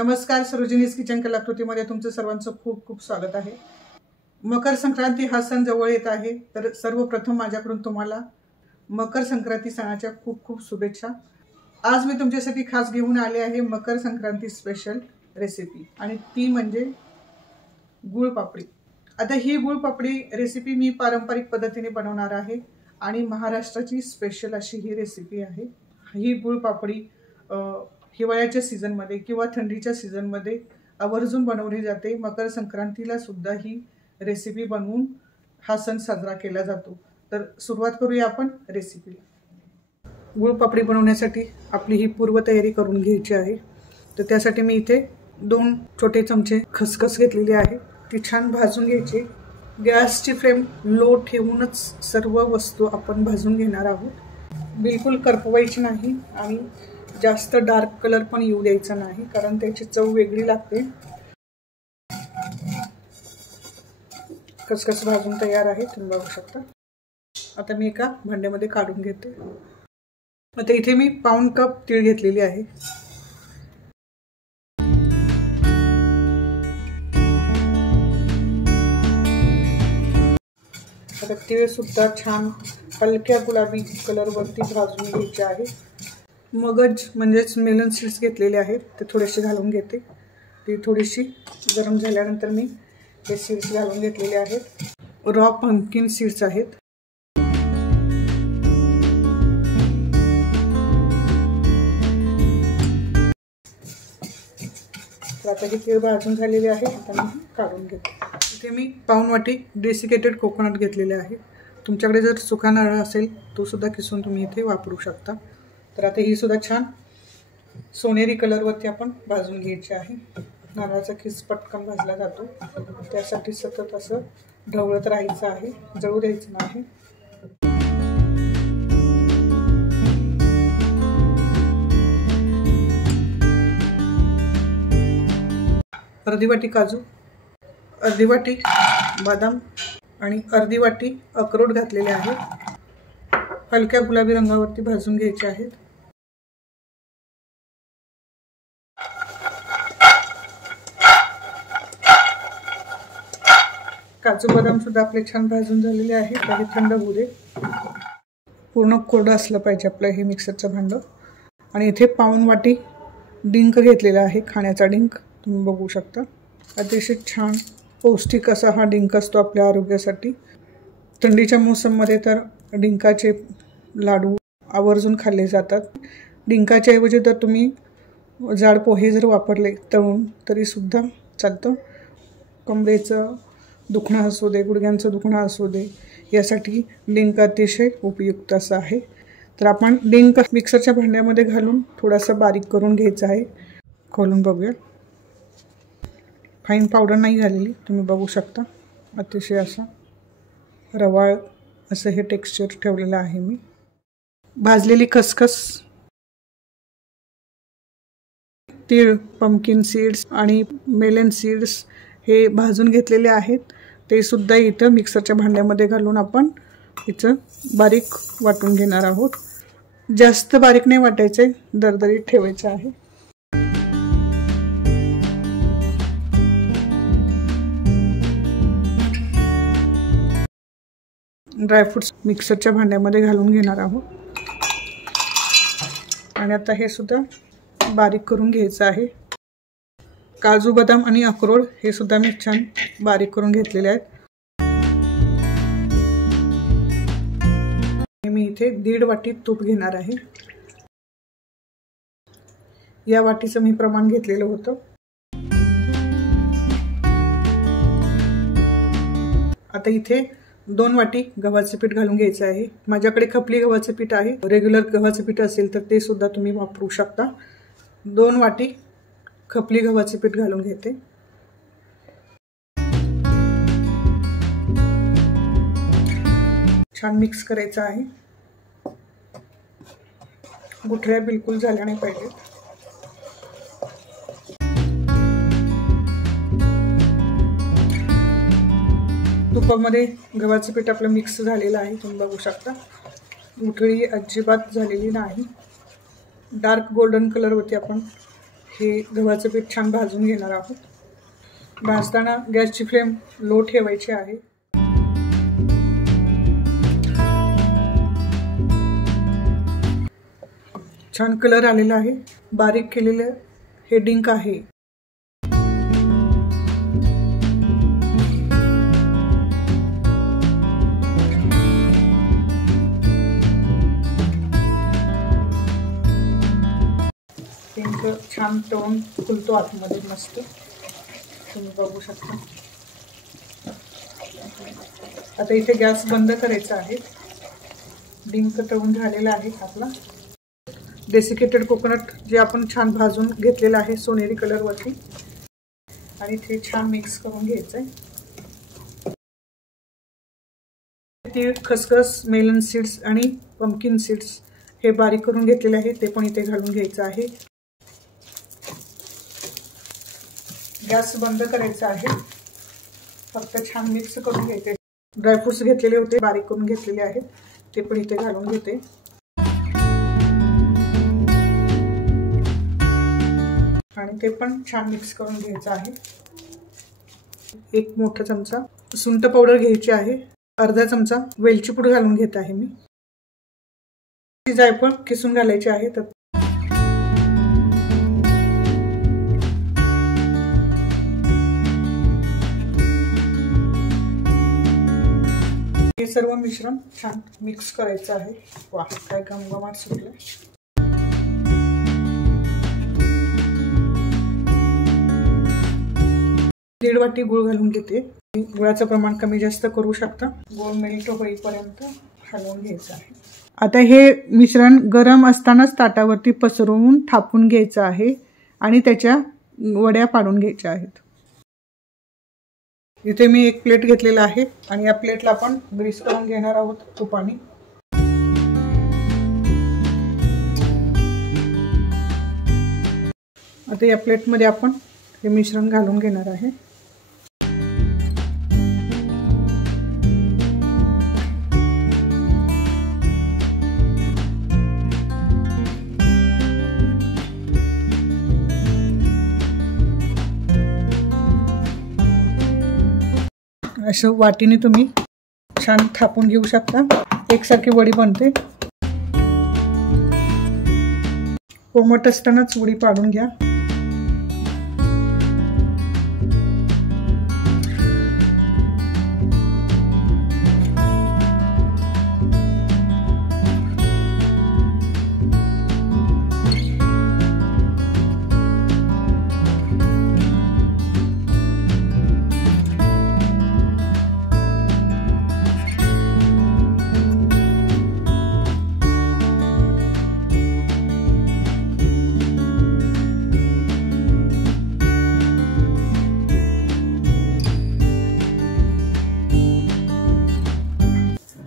नमस्कार, सरोजिनीज किचन कलाकृतीमध्ये तुमचं सर्वांचं खूप खूप स्वागत आहे। मकर संक्रांती हा सण जवळ येत आहे, तर सर्वप्रथम माझ्याकडून तुम्हाला मकर संक्रांती सणाच्या खूप खूप शुभेच्छा। आज मी तुमच्यासाठी खास घेऊन आले आहे मकर संक्रांती स्पेशल रेसिपी, आणि ती म्हणजे गुळ पापडी। आता ही गुळ पापडी रेसिपी मी पारंपरिक पद्धतीने बनवणार आहे आणि महाराष्ट्राची स्पेशल अशी ही रेसिपी आहे। ही गुळ पापडी हिवाळ्याच्या सीजन मध्ये किंवा थंडीच्या सीजन मध्ये आवर्जून बनवली जाते। मकर संक्रांतीला सुद्धा ही रेसिपी बनवून हा सण साजरा केला जातो। तर सुरुवात करूया आपण रेसिपीला। गुळ पापडी बनवण्यासाठी आपली ही पूर्व तयारी करून घ्यायची आहे। तर त्यासाठी मी इथे 2 छोटे चमचे खसखस घेतलेली आहे, ती छान भाजून घ्यायची। गॅसची फ्लेम लो ठेवूनच सर्व वस्तू आपण भाजून घेणार आहोत। बिलकुल करपवायची नाही आणि जास्त डार्क कलर पण येऊ द्यायचा नाही, कारण त्याची चव वेगळी लागते। खसखस भाजून तयार आहे, तुम्ही बघू शकता। आता मी एका भांड्यामध्ये काढून घेते। आता इथे मी पाऊण कप तीळ घेतलेली आहे। आता तीळ सुद्धा छान हलक्या गुलाबी कलर वरती भाजून घ्यायचे आहे। मगज म्हणजेच मेलन सीड्स घेतलेले आहेत, ते थोडेसे घालून घेते। ती थोडीशी गरम झाल्यानंतर मी हे सीड्स घालून घेतलेले आहेत। रॉ पंपकिन सीड्स आहेत। आता हे तीळ भाजून झालेले आहे, आता मी काढून घेते। इथे मी पाऊण वाटी डेसिकेटेड कोकोनट घेतलेले आहे। तुमच्याकडे जर सुका नारळ असेल तो सुद्धा किसून तुम्ही इथे वापरू शकता। तर आता ही सुद्धा छान सोनेरी कलर वरती आपण भाजून घ्यायची आहे। नारळाचा खिस पटकन भाजला जातो, त्यासाठी सतत असं ढवळत राहायचं आहे, जळू द्यायचं नाही। अर्धी वाटी काजू, अर्धी वाटी बदाम आणि अर्धी वाटी अक्रोड घातलेले आहेत। हलक्या गुलाबी रंगावरती भाजून घ्यायचे आहेत। काजू बदाम सुद्धा आपले छान भाजून झालेले आहेत, काही थंड होऊ दे। पूर्ण कोरडं असलं पाहिजे आपलं हे मिक्सरचं भांडं। आणि इथे पाऊण वाटी डिंक घेतलेला आहे, खाण्याचा डिंक, तुम्ही बघू शकता। अतिशय छान पौष्टिक असा हा डिंक असतो आपल्या आरोग्यासाठी। थंडीच्या मोसममध्ये तर डिंकाचे लाडू आवर्जून खाल्ले जातात। डिंकाच्या ऐवजी जर तुम्ही जाड पोहे जर वापरले तळून तरी सुद्धा चालतं। कमरेचं दुखणं असू दे, गुडघ्यांचं दुखणं असू दे, यासाठी डिंक अतिशय उपयुक्त असं आहे। तर आपण डिंक मिक्सरच्या भांड्यामध्ये घालून थोडासा बारीक करून घ्यायचा आहे। खोलून बघूया। फाईन पावडर नाही झालेली, तुम्ही बघू शकता। अतिशय असं रवाळ असं हे टेक्स्चर ठेवलेलं आहे मी। भाजलेली खसखस, तीळ, पंपकिन सीड्स आणि मेलन सीड्स हे भाजून घेतलेले आहेत, ते सुद्धा इथं मिक्सरच्या भांड्यामध्ये घालून आपण इथं बारीक वाटून घेणार आहोत। जास्त बारीक नाही वाटायचे, दरदरीत ठेवायचे आहे। ड्रायफ्रुट्स मिक्सरच्या भांड्यामध्ये घालून घेणार आहोत आणि आता हे सुद्धा बारीक करून घ्यायचं आहे। काजू बदाम आणि अक्रोड हे सुद्धा मी छान बारीक करून घेतलेले आहेत। मी इथे 1.5 वाटी तूप घेणार आहे। या वाटीचं मी प्रमाण घेतलेलं होतं। आता इथे 2 वाटी गव्हाचे पीठ घालून घ्यायचं आहे। माझ्याकडे खपली गव्हाचे पीठ आहे, रेग्युलर गव्हाचे पीठ असेल तर ते सुद्धा तुम्ही वापरू शकता। 2 वाटी खपली गव्हाचे पीठ घालून घेते। छान मिक्स करायचं आहे। गुठळ्या बिलकुल झाल्या नाही पाहिजेत। तुपामध्ये गव्हाचं पीठ आपलं मिक्स झालेलं आहे, तुम्ही बघू शकता। गुठळी अजिबात झालेली नाही। डार्क गोल्डन कलर वरती आपण हे गव्हाचं पीठ छान भाजून घेणार आहोत. भाजताना गॅसची फ्लेम लो ठेवायची आहे. छान कलर आलेला आहे. बारीक केलेलं हे डिंक आहे. डिंक छान तळून फुलतो आतमध्ये मस्त, तुम्ही बघू शकता. आता इथे गॅस बंद करायचा आहे. डिंक तळून झालेला आहे आपला. डेसिकेटेड कोकोनट जे आपण छान भाजून घेतलेलं आहे सोनेरी कलरवरती, आणि ते छान मिक्स करून घ्यायचं आहे. तीळ, खसखस, मेलन सीड्स आणि पंपकिन सीड्स हे बारीक करून घेतलेले आहे, ते पण इथे घालून घ्यायचं आहे. गॅस बंद करायचा आहे. फक्त छान मिक्स करून घ्यायचे. ड्रायफ्रुट्स घेतलेले होते, बारीक करून घेतलेले आहेत, ते पण इथे घालून घेते. आणि ते पण छान मिक्स करून घ्यायचं आहे. एक मोठा चमचा सुंठ पावडर घ्यायची आहे. अर्धा चमचा वेलची पूड घालून घेत आहे मी. जायफळ किसून घालायची आहे. तर हे सर्व मिश्रण छान मिक्स करायचं आहे. वा, काय घमघमाट सुटलं. दीड वाटी गूळ घालून घेते. गुळाचं प्रमाण कमी जास्त करू शकता. गूळ मेल्ट होईपर्यंत हलवून घ्यायचं आहे. आता हे मिश्रण गरम असतानाच ताटावरती पसरवून थापून घ्यायचं आहे आणि त्याच्या वड्या पाडून घ्यायच्या आहेत. इथे मी एक प्लेट घेतलेला आहे आणि या प्लेटला आपण ग्रीस करून घेणार आहोत तुपाने. आता या प्लेटमध्ये आपण हे मिश्रण घालून घेणार आहे. असं वाटीने तुम्ही छान थापून घेऊ शकता. एकसारखी वडी बनते. कोमट असतानाच वडी पाडून घ्या.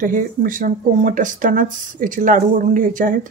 हे मिश्रण कोमट असतानाच याचे लाडू वळून घ्यायचे आहेत.